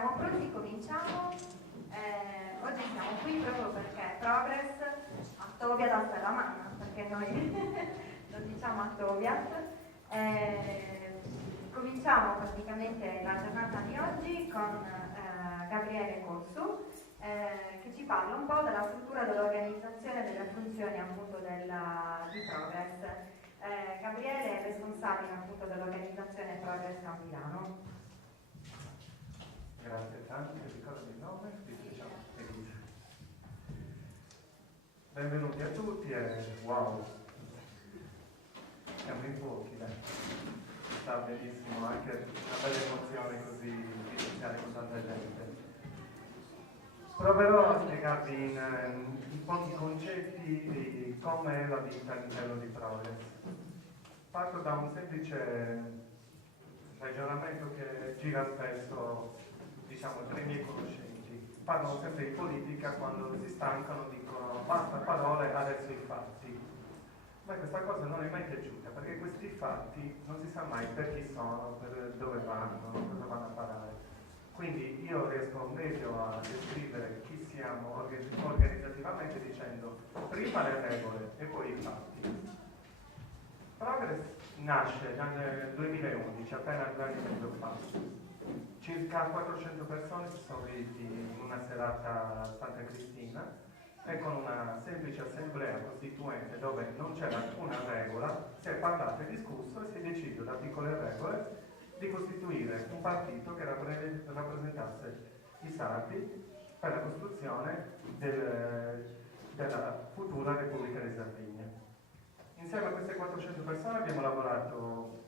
Siamo pronti, cominciamo. Oggi siamo qui proprio perché Progress a Tobias da Serramanna, perché noi lo diciamo a Tobias. Cominciamo praticamente la giornata di oggi con Gabriele Corsu, che ci parla un po' della struttura dell'organizzazione e delle funzioni appunto di Progress. Gabriele è responsabile appunto dell'organizzazione Progress a Milano. Grazie tanto, ricordo il nome, diciamo Elisa. Benvenuti a tutti e wow, siamo in pochi, dai. Sta benissimo, anche una bella emozione così iniziare con tanta gente. Proverò a spiegarvi in pochi concetti di come è la vita all'interno di Progress. Parto da un semplice ragionamento che gira spesso, diciamo, tra i miei conoscenti. Parlano sempre di politica, quando si stancano dicono basta parole, adesso i fatti. Ma questa cosa non è mai piaciuta, perché questi fatti non si sa mai per chi sono, per dove vanno, cosa vanno a parare. Quindi io riesco meglio a descrivere chi siamo organizzativamente dicendo prima le regole e poi i fatti. Progress nasce nel 2011, appena 2 anni e mezzo fa. Circa 400 persone si sono riunite in una serata a Santa Cristina e con una semplice assemblea costituente dove non c'era alcuna regola, si è parlato e discusso e si è deciso da piccole regole di costituire un partito che rappresentasse i sardi per la costruzione della futura Repubblica di Sardegna. Insieme a queste 400 persone abbiamo lavorato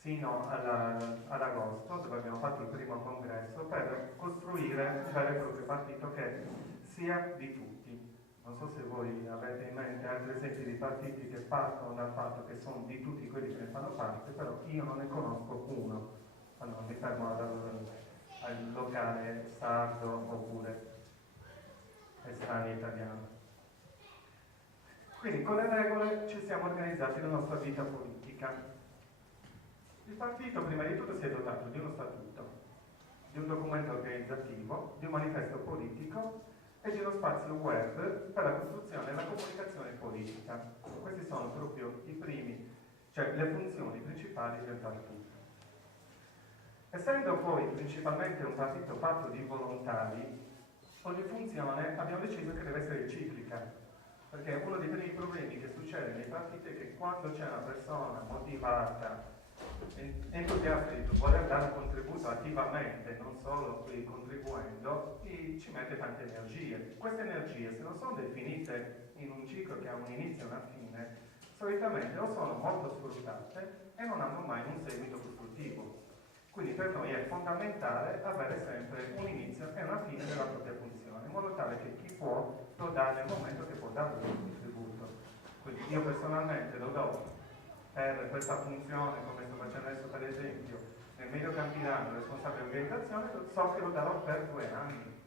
sino ad agosto, dove abbiamo fatto il primo congresso, per costruire un vero e proprio partito che sia di tutti. Non so se voi avete in mente altri esempi di partiti che partono dal fatto che sono di tutti quelli che ne fanno parte, però io non ne conosco uno, quando mi fermo al locale sardo oppure estraneo italiano. Quindi con le regole ci siamo organizzati la nostra vita politica. Il partito prima di tutto si è dotato di uno statuto, di un documento organizzativo, di un manifesto politico e di uno spazio web per la costruzione e la comunicazione politica. Questi sono proprio i primi, cioè le funzioni principali del partito. Essendo poi principalmente un partito fatto di volontari, ogni funzione abbiamo deciso che deve essere ciclica. Perché uno dei primi problemi che succede nei partiti è che quando c'è una persona motivata, entusiasta di voler dare un contributo attivamente, non solo qui contribuendo, ci mette tante energie. Queste energie, se non sono definite in un ciclo che ha un inizio e una fine, solitamente o sono molto sfruttate e non hanno mai un seguito costruttivo. Quindi per noi è fondamentale avere sempre un inizio e una fine della propria funzione, in modo tale che chi può lo dà nel momento che può dare il suo contributo. Quindi io personalmente lo do per questa funzione, come sto facendo adesso per esempio, nel medio campilano responsabile di organizzazione, so che lo darò per 2 anni.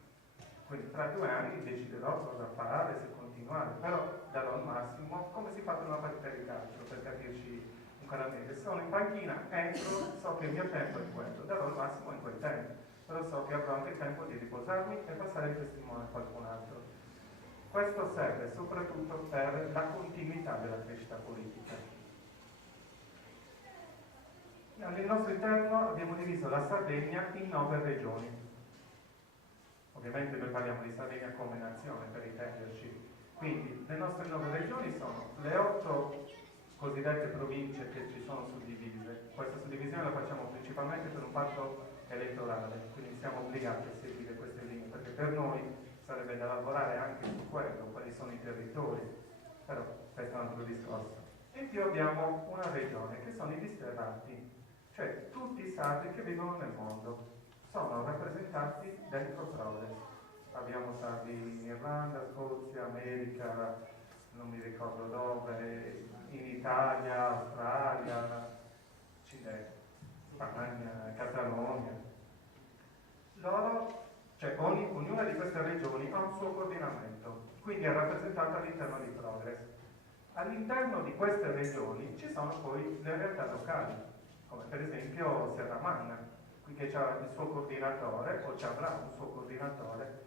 Quindi tra 2 anni deciderò cosa fare, se continuare, però darò il massimo, come si fa per una partita di calcio, per capirci ancora meglio. Se sono in panchina, entro, so che il mio tempo è quello, darò il massimo in quel tempo, però so che avrò anche tempo di riposarmi e passare il testimone a qualcun altro. Questo serve soprattutto per la continuità della crescita politica. Nel nostro interno abbiamo diviso la Sardegna in 9 regioni. Ovviamente noi parliamo di Sardegna come nazione, per intenderci. Quindi le nostre 9 regioni sono le 8 cosiddette province che ci sono suddivise. Questa suddivisione la facciamo principalmente per un patto elettorale, quindi siamo obbligati a seguire queste linee, perché per noi sarebbe da lavorare anche su quello, quali sono i territori, però questo è un altro discorso. In più abbiamo una regione che sono i disterrati, cioè tutti i sardi che vivono nel mondo, sono rappresentati dentro Progress. Abbiamo sardi in Irlanda, Scozia, America, non mi ricordo dove, in Italia, Australia, Cile, Spagna, Catalogna. Ognuna di queste regioni ha un suo coordinamento, quindi è rappresentata all'interno di Progress. All'interno di queste regioni ci sono poi le realtà locali, come per esempio Serramanna. che ha il suo coordinatore, o ci avrà un suo coordinatore,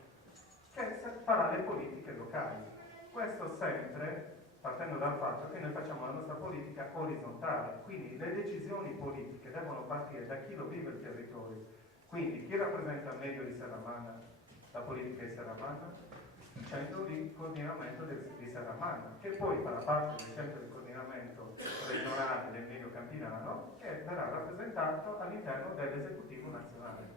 che farà le politiche locali. Questo sempre partendo dal fatto che noi facciamo la nostra politica orizzontale, quindi le decisioni politiche devono partire da chi lo vive il territorio. Quindi chi rappresenta meglio di Serramanna la politica di Serramanna? Il centro di coordinamento di Serramanna, che poi farà parte del centro di coordinamento regionale del medio campinaro, che verrà rappresentato all'interno dell'esecutivo nazionale,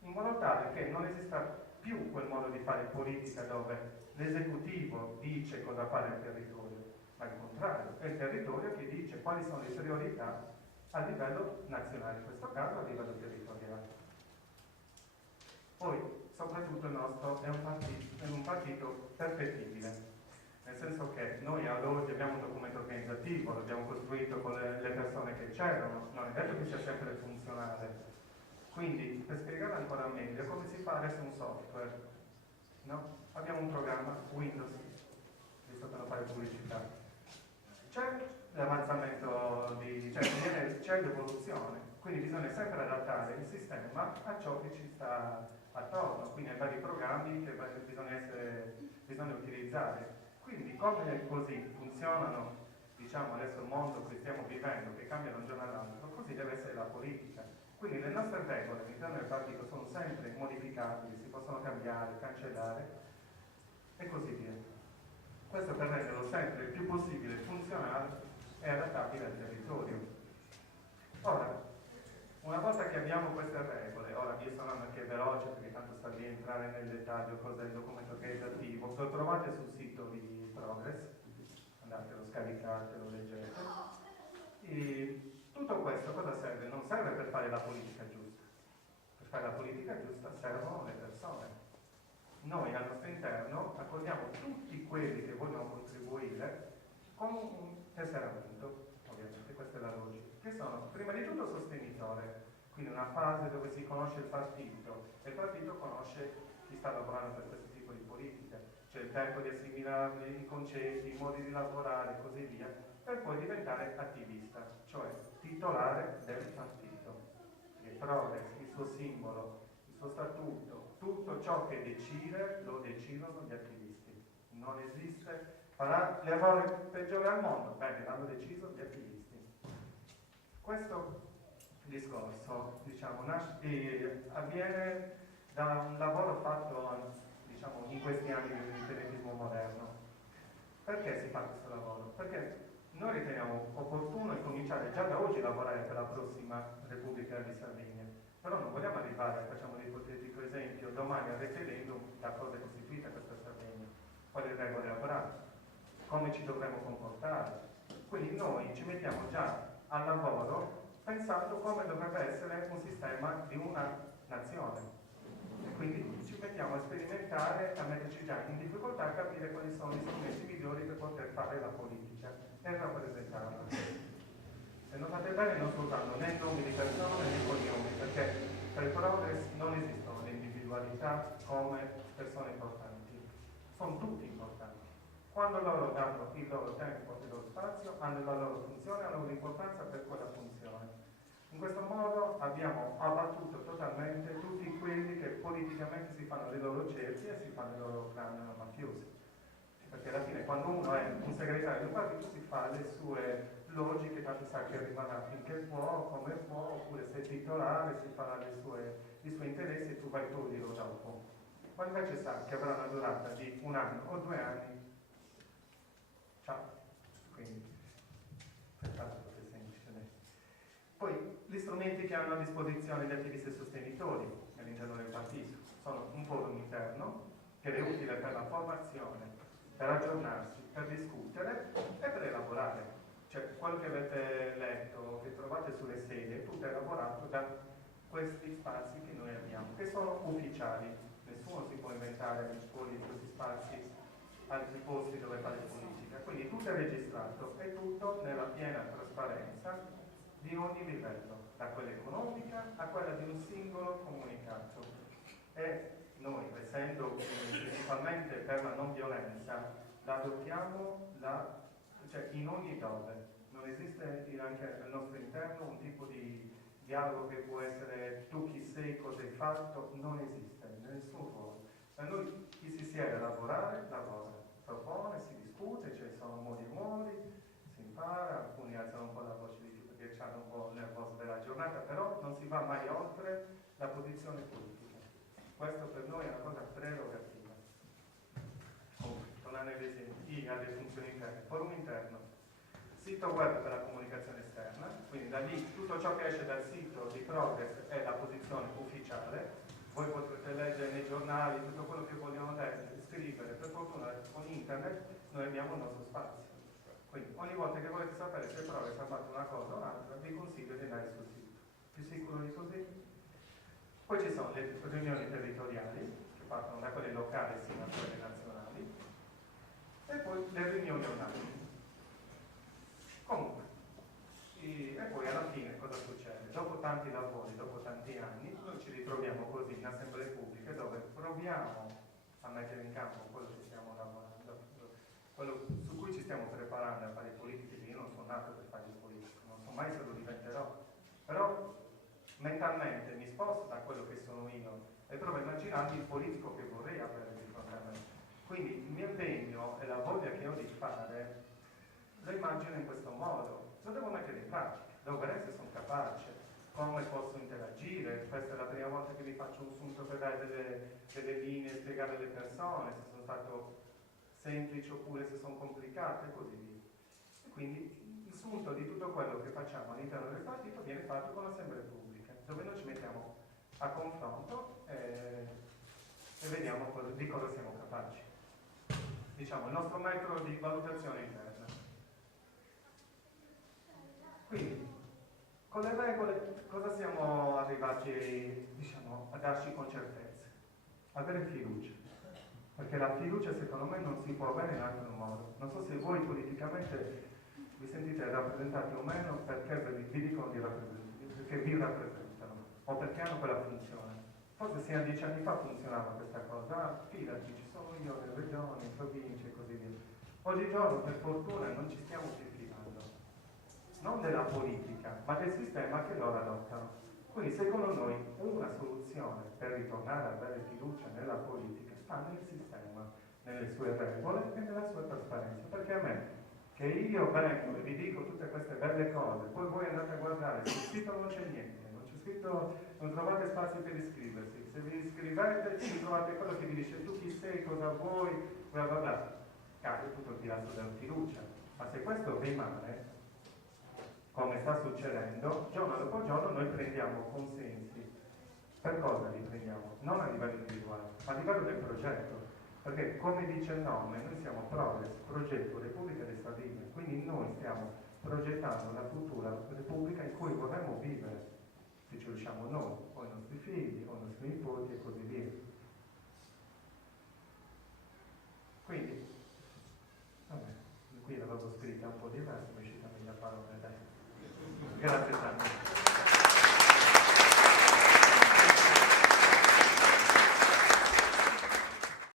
in modo tale che non esista più quel modo di fare politica dove l'esecutivo dice cosa fare al territorio, ma al contrario, è il territorio che dice quali sono le priorità a livello nazionale, in questo caso a livello territoriale. Poi, soprattutto il nostro è un partito perfettibile, nel senso che noi ad oggi abbiamo un documento organizzativo, l'abbiamo costruito con le persone che c'erano, non è detto che sia sempre funzionale. Quindi, per spiegare ancora meglio, come si fa adesso un software? No? Abbiamo un programma Windows, visto che non fare pubblicità. C'è l'avanzamento c'è l'evoluzione, quindi bisogna sempre adattare il sistema a ciò che ci sta attorno, quindi ai vari programmi che bisogna utilizzare. Quindi come così funzionano, diciamo, adesso il mondo che stiamo vivendo, che cambia da un giorno all'altro, così deve essere la politica. Quindi le nostre regole all'interno del partito sono sempre modificabili, si possono cambiare, cancellare e così via. Questo per renderlo sempre il più possibile funzionale e adattabile al territorio. Ora, una volta che abbiamo queste regole, ora io sono anche veloce perché tanto sta lì entrare nel dettaglio cosa è il documento organizzativo, lo trovate sul sito di Progress, andatelo, scaricatelo, leggete. E tutto questo cosa serve? Non serve per fare la politica giusta. Per fare la politica giusta servono le persone. Noi al nostro interno accogliamo tutti quelli che vogliono contribuire con un tesseramento, ovviamente questa è la logica, che sono prima di tutto sostenitore, quindi una fase dove si conosce il partito e il partito conosce chi sta lavorando per questo tipo di politica, c'è il tempo di assimilarli, i concetti, i modi di lavorare e così via, per poi diventare attivista, cioè titolare del partito. Il Progress, il suo simbolo, il suo statuto, tutto ciò che decide lo decidono gli attivisti. Non esiste, farà l'errore peggiore al mondo, bene, l'hanno deciso gli attivisti. Questo discorso, diciamo, avviene da un lavoro fatto, diciamo, in questi anni dell'internetismo moderno. Perché si fa questo lavoro? Perché noi riteniamo opportuno cominciare già da oggi a lavorare per la prossima Repubblica di Sardegna, però non vogliamo arrivare, facciamo un ipotetico esempio, domani al referendum da cosa è costituita questa Sardegna, quali regole avrà, come ci dovremo comportare. Quindi noi ci mettiamo già al lavoro pensando come dovrebbe essere un sistema di una nazione. E quindi ci mettiamo a sperimentare, a metterci già in difficoltà a capire quali sono gli strumenti migliori per poter fare la politica e rappresentarla. Se notate bene non sto usando né nomi di persone né cognomi, perché per il Progress non esistono le individualità come persone importanti, sono tutti importanti. Quando loro danno il loro tempo e il loro spazio, hanno la loro funzione, hanno un'importanza per quella funzione. In questo modo abbiamo abbattuto totalmente tutti quelli che politicamente si fanno le loro cerchie e si fanno i loro clan mafiosi. Perché alla fine quando uno è un segretario di un partito si fa le sue logiche, tanto sa che rimarrà finché può, come può, oppure se è titolare si farà i suoi interessi e tu vai a toglierlo dopo. Ma invece sa che avrà una durata di 1 anno o 2 anni. Ciao. Quindi, per farlo più semplice. Poi, gli strumenti che hanno a disposizione gli attivisti e sostenitori all'interno del partito sono un forum interno che è utile per la formazione, per aggiornarsi, per discutere e per elaborare. Cioè, quello che avete letto, che trovate sulle sedie, tutto è elaborato da questi spazi che noi abbiamo, che sono ufficiali. Nessuno si può inventare fuori di questi spazi altri posti dove fare politica. Quindi tutto è registrato e tutto nella piena trasparenza di ogni livello, da quella economica a quella di un singolo comunicato. E noi, essendo principalmente per la non violenza, la adottiamo in ogni dove. Non esiste anche al nostro interno un tipo di dialogo che può essere tu chi sei, cosa hai fatto, non esiste in nessun modo. Da noi chi si siede a lavorare, lavora, propone, si discute, ci sono modi e modi, si impara, alcuni alzano un po' la voce di più perché hanno un po' il nervoso della giornata, però non si va mai oltre la posizione politica. Questo per noi è una cosa prerogativa. Tornando alle funzioni interne, forum interno, sito web per la comunicazione esterna, quindi da lì tutto ciò che esce dal sito di Progress è la posizione ufficiale. Voi potrete leggere nei giornali tutto quello che vogliono leggere, scrivere, per fortuna con internet noi abbiamo il nostro spazio. Quindi ogni volta che volete sapere se Progress ha fatto una cosa o un'altra, vi consiglio di andare sul sito. Più sicuro di così? Poi ci sono le riunioni territoriali, che partono da quelle locali sino a quelle nazionali, e poi le riunioni online. Comunque, e poi alla fine cosa succede? Dopo tanti lavori, dopo tanti anni, noi ci ritroviamo così in assemblee pubbliche dove proviamo a mettere in campo quello che stiamo lavorando, quello su cui ci stiamo preparando a fare i politici, che io non sono nato per fare il politico, non so mai se lo diventerò, però mentalmente mi sposto da quello che sono io e provo a immaginarmi il politico che vorrei avere di fronte a me. Quindi il mio impegno e la voglia che ho di fare lo immagino in questo modo, lo devo mettere in pratica, devo vedere se sono capace, come posso interagire. Questa è la prima volta che vi faccio un sunto per dare delle linee e spiegare alle persone se sono stato semplice oppure se sono complicate e così via. E quindi il sunto di tutto quello che facciamo all'interno del partito viene fatto con assemblee pubbliche, dove noi ci mettiamo a confronto e vediamo di cosa siamo capaci. Diciamo, il nostro metodo di valutazione interna. Quindi, con le regole, cosa siamo arrivati, diciamo, a darci con certezza? Avere fiducia. Perché la fiducia, secondo me, non si può avere in altro modo. Non so se voi politicamente vi sentite rappresentati o meno perché vi dicono di perché vi rappresentano o perché hanno quella funzione. Forse fino a 10 anni fa funzionava questa cosa, fidati, ci sono io, le regioni, province e così via. Oggigiorno, per fortuna, non ci stiamo più fidando, non della politica, ma del sistema che loro adottano. Quindi, secondo noi, una soluzione per ritornare a avere fiducia nella politica sta nel sistema, nelle sue regole e nella sua trasparenza. Perché a me, che io vengo e vi dico tutte queste belle cose, poi voi andate a guardare, sul sito non c'è niente, non trovate spazi per iscriversi, se vi iscrivete ci trovate quello che vi dice tu chi sei, cosa vuoi, bla bla bla. Cade tutto il pilastro della fiducia. Ma se questo rimane, come sta succedendo, giorno dopo giorno noi prendiamo consensi. Per cosa li prendiamo? Non a livello individuale, ma a livello del progetto. Perché, come dice il nome, noi siamo Progress, progetto Repubblica dei Sardini, quindi noi stiamo progettando la futura Repubblica in cui vorremmo vivere, se ci riusciamo noi, o i nostri figli, o i nostri nipoti e così via. Quindi, vabbè, qui l'avevo scritta un po' diversa, mi è uscita meglio a parole, dai. Grazie tanto.